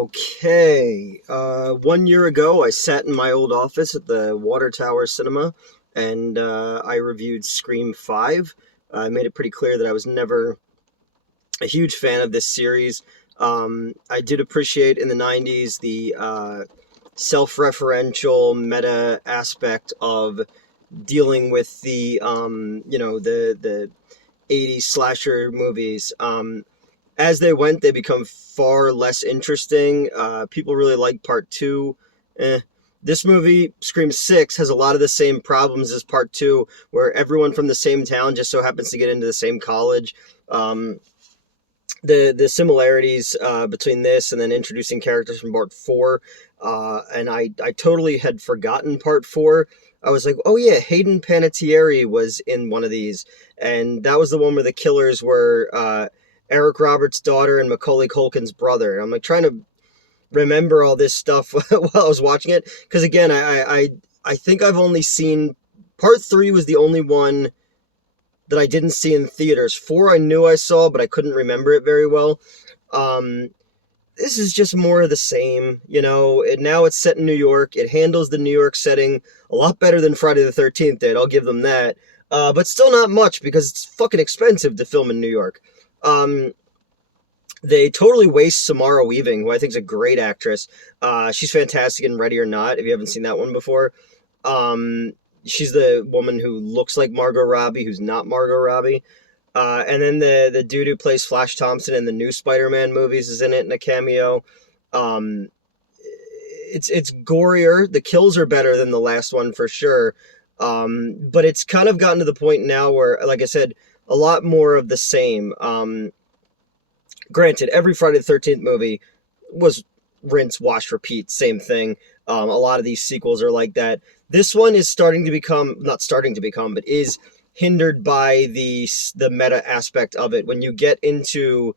Okay. 1 year ago, I sat in my old office at the Water Tower Cinema and I reviewed Scream 5. I made it pretty clear that I was never a huge fan of this series. I did appreciate in the 90s the self referential meta aspect of dealing with the 80s slasher movies. As they went, they become far less interesting. People really like part two. Eh. This movie, Scream 6, has a lot of the same problems as part two, where everyone from the same town just so happens to get into the same college. Um, the similarities between this and then introducing characters from part four, and I totally had forgotten part four. I was like, oh yeah, Hayden Panettiere was in one of these, and that was the one where the killers were Eric Roberts' daughter and Macaulay Culkin's brother. And I'm like trying to remember all this stuff while I was watching it, because again, I think I've only seen part three was the only one that I didn't see in theaters. Four I knew I saw, but I couldn't remember it very well. Um, this is just more of the same, now it's set in New York. It handles the New York setting a lot better than Friday the 13th did, I'll give them that. But still not much, because it's fucking expensive to film in New York. Um, they totally waste Samara Weaving, who I think is a great actress. She's fantastic in Ready or Not, if you haven't seen that one before. Um, she's the woman who looks like Margot Robbie, who's not Margot Robbie. And then the dude who plays Flash Thompson in the new Spider-Man movies is in it in a cameo. Um, it's gorier. The kills are better than the last one for sure. But it's kind of gotten to the point now where, like I said, a lot more of the same. Granted, every Friday the 13th movie was rinse, wash, repeat, same thing. A lot of these sequels are like that. This one is starting to become, not starting to become, but is hindered by the meta aspect of it. When you get into,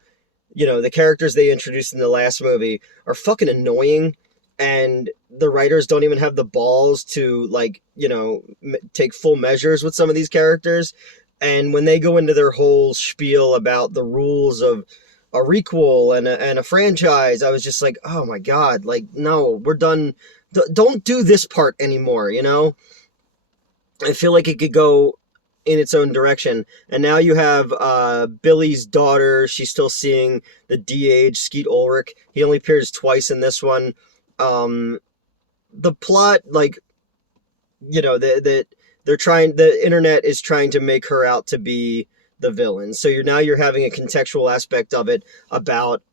the characters they introduced in the last movie are fucking annoying, and the writers don't even have the balls to, take full measures with some of these characters. And when they go into their whole spiel about the rules of a requel and a franchise, I was just like, oh my god, no, we're done. Don't do this part anymore, I feel like it could go in its own direction. And now you have Billy's daughter. She's still seeing the de-age Skeet Ulrich. He only appears twice in this one. The plot, the internet is trying to make her out to be the villain. So you're having a contextual aspect of it about,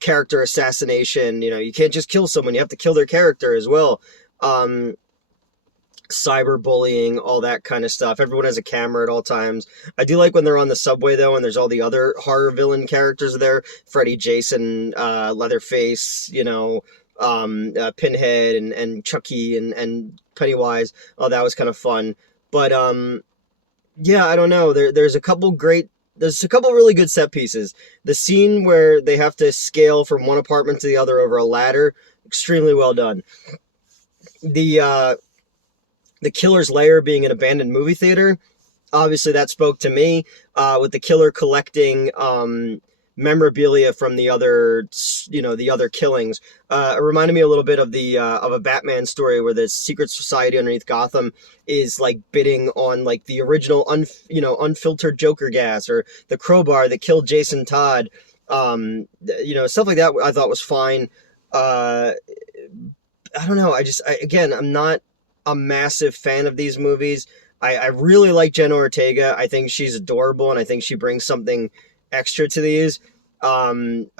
character assassination. You can't just kill someone, you have to kill their character as well. Cyberbullying, all that kind of stuff. Everyone has a camera at all times. I do like when they're on the subway though, and there's all the other horror villain characters there. Freddy, Jason, Leatherface, Pinhead and Chucky and Pennywise. Oh, that was kind of fun. But yeah, I don't know. There's a couple really good set pieces. The scene where they have to scale from one apartment to the other over a ladder, extremely well done. The killer's lair being an abandoned movie theater, obviously that spoke to me. With the killer collecting memorabilia from the other killings, it reminded me a little bit of a Batman story where the secret society underneath Gotham is bidding on the original unfiltered Joker gas, or the crowbar that killed Jason Todd. Stuff like that I thought was fine. I don't know. Again, I'm not a massive fan of these movies. I really like Jenna Ortega. I think she's adorable, and I think she brings something extra to these. What's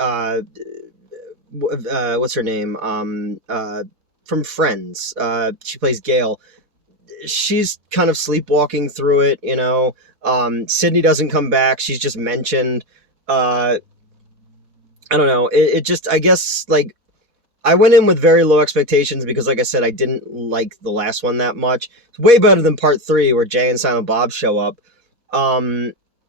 her name? From Friends. She plays Gail. She's kind of sleepwalking through it, Sydney doesn't come back. She's just mentioned. I don't know. It just, I guess, I went in with very low expectations because, like I said, I didn't like the last one that much. It's way better than part three, where Jay and Silent Bob show up.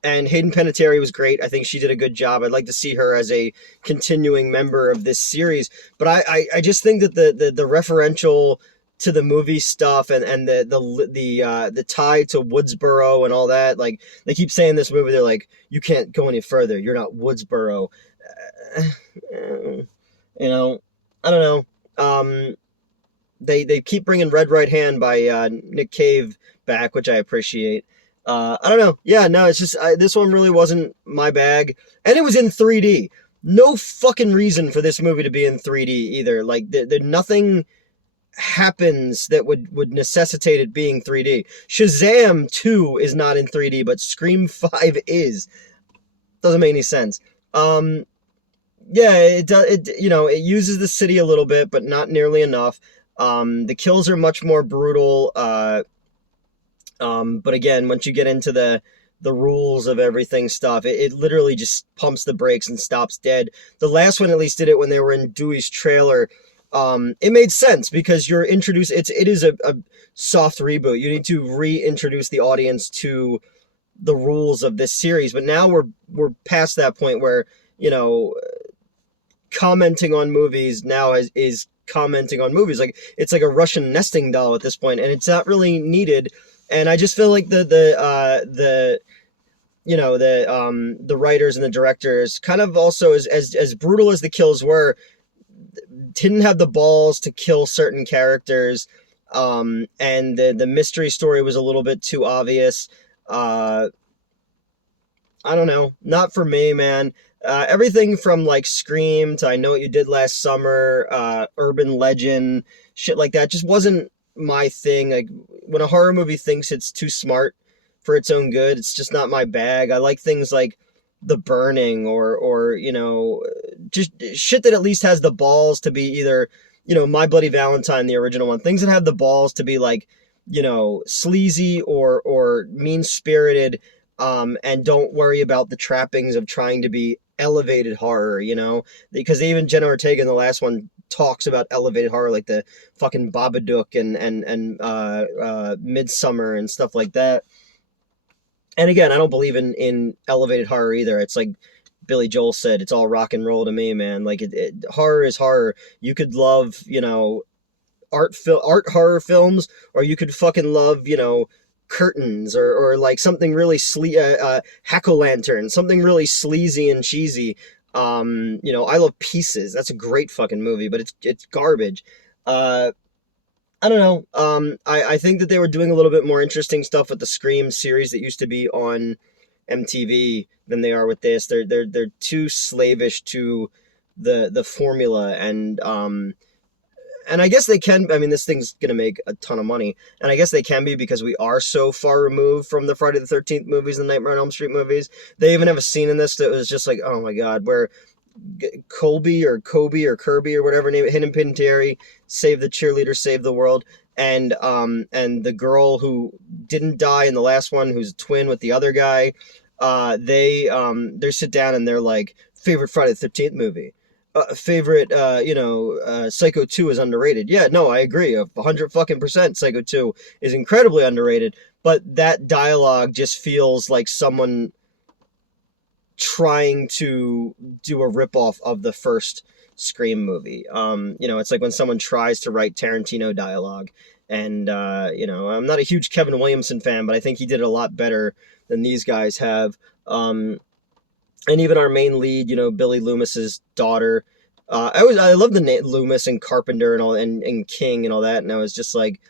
And Hayden Panettiere was great. I think she did a good job. I'd like to see her as a continuing member of this series. But I just think that the referential to the movie stuff and the tie to Woodsboro and all that. Like they keep saying this movie, they're like, you can't go any further. You're not Woodsboro. You know, I don't know. They keep bringing Red Right Hand by Nick Cave back, which I appreciate. I don't know. Yeah, no, it's just this one really wasn't my bag, and it was in 3D. No fucking reason for this movie to be in 3D either. Like, nothing happens that would necessitate it being 3D. Shazam 2 is not in 3D, but Scream 5 is. Doesn't make any sense. Yeah, it does. It uses the city a little bit, but not nearly enough. The kills are much more brutal. But again, once you get into the rules of everything stuff, it literally just pumps the brakes and stops dead. The last one at least did it when they were in Dewey's trailer. It made sense because you're introduced. It is a soft reboot. You need to reintroduce the audience to the rules of this series. But now we're past that point where commenting on movies now is commenting on movies. Like it's like a Russian nesting doll at this point, and it's not really needed. And I just feel like the writers and the directors kind of also as brutal as the kills were, didn't have the balls to kill certain characters, and the mystery story was a little bit too obvious. I don't know, not for me, man. Everything from like Scream to I Know What You Did Last Summer, Urban Legend, shit like that just wasn't my thing. Like when a horror movie thinks it's too smart for its own good, it's just not my bag. I like things like The Burning or just shit that at least has the balls to be either, My Bloody Valentine, the original one, things that have the balls to be like, sleazy or mean-spirited, and don't worry about the trappings of trying to be elevated horror, because even Jenna Ortega in the last one talks about elevated horror, like the fucking Babadook and Midsummer and stuff like that. And again, I don't believe in elevated horror either. It's like Billy Joel said, it's all rock and roll to me, man. Like horror is horror. You could love, art horror films, or you could fucking love, Curtains or like something really Hack-O-Lantern, something really sleazy and cheesy. I Love Pieces. That's a great fucking movie, but it's garbage. I don't know. I think that they were doing a little bit more interesting stuff with the Scream series that used to be on MTV than they are with this. They're too slavish to the formula, and I guess they can. I mean, this thing's gonna make a ton of money, and I guess they can be because we are so far removed from the Friday the 13th movies and Nightmare on Elm Street movies. They even have a scene in this that was just like, oh my god, where Kobe or Kirby or whatever name, Hidden Pintieri, save the cheerleader, save the world, and the girl who didn't die in the last one, who's a twin with the other guy, they sit down and they're like, favorite Friday the 13th movie. Favorite, Psycho 2 is underrated. Yeah, no, I agree. 100% Psycho 2 is incredibly underrated, but that dialogue just feels like someone trying to do a ripoff of the first Scream movie. It's like when someone tries to write Tarantino dialogue, and, I'm not a huge Kevin Williamson fan, but I think he did it a lot better than these guys have. And even our main lead, Billy Loomis's daughter. I love the name Loomis and Carpenter and all, and King and all that. And I was just like,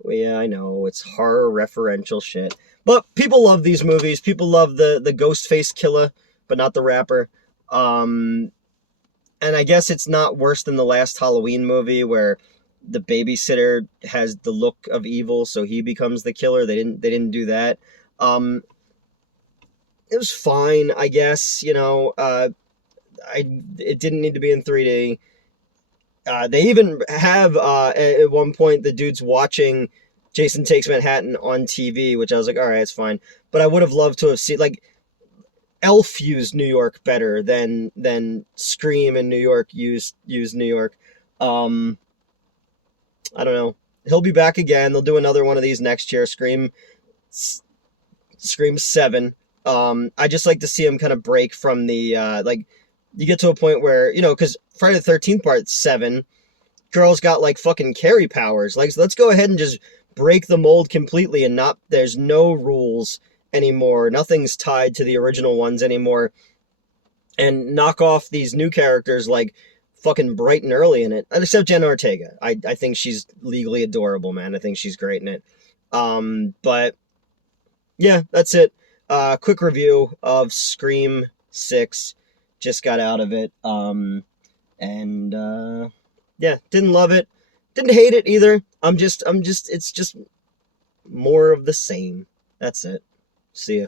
well, yeah, I know it's horror referential shit, but people love these movies. People love the Ghostface killer, but not the rapper. And I guess it's not worse than the last Halloween movie where the babysitter has the look of evil, so he becomes the killer. They didn't do that. It was fine, I guess. It didn't need to be in 3D. They even have at one point the dude's watching Jason Takes Manhattan on TV, which I was like, all right, it's fine. But I would have loved to have seen like Elf used New York better than Scream in New York used New York. I don't know. He'll be back again. They'll do another one of these next year. Scream 7. I just like to see him kind of break from the, you get to a point where, because Friday the 13th Part 7 girl's got like fucking carry powers. Like, let's go ahead and just break the mold completely and not, there's no rules anymore. Nothing's tied to the original ones anymore. And knock off these new characters like fucking bright and early in it. Except Jenna Ortega. I think she's legally adorable, man. I think she's great in it. But yeah, that's it. Quick review of Scream 6. Just got out of it. And yeah, didn't love it. Didn't hate it either. It's just more of the same. That's it. See ya.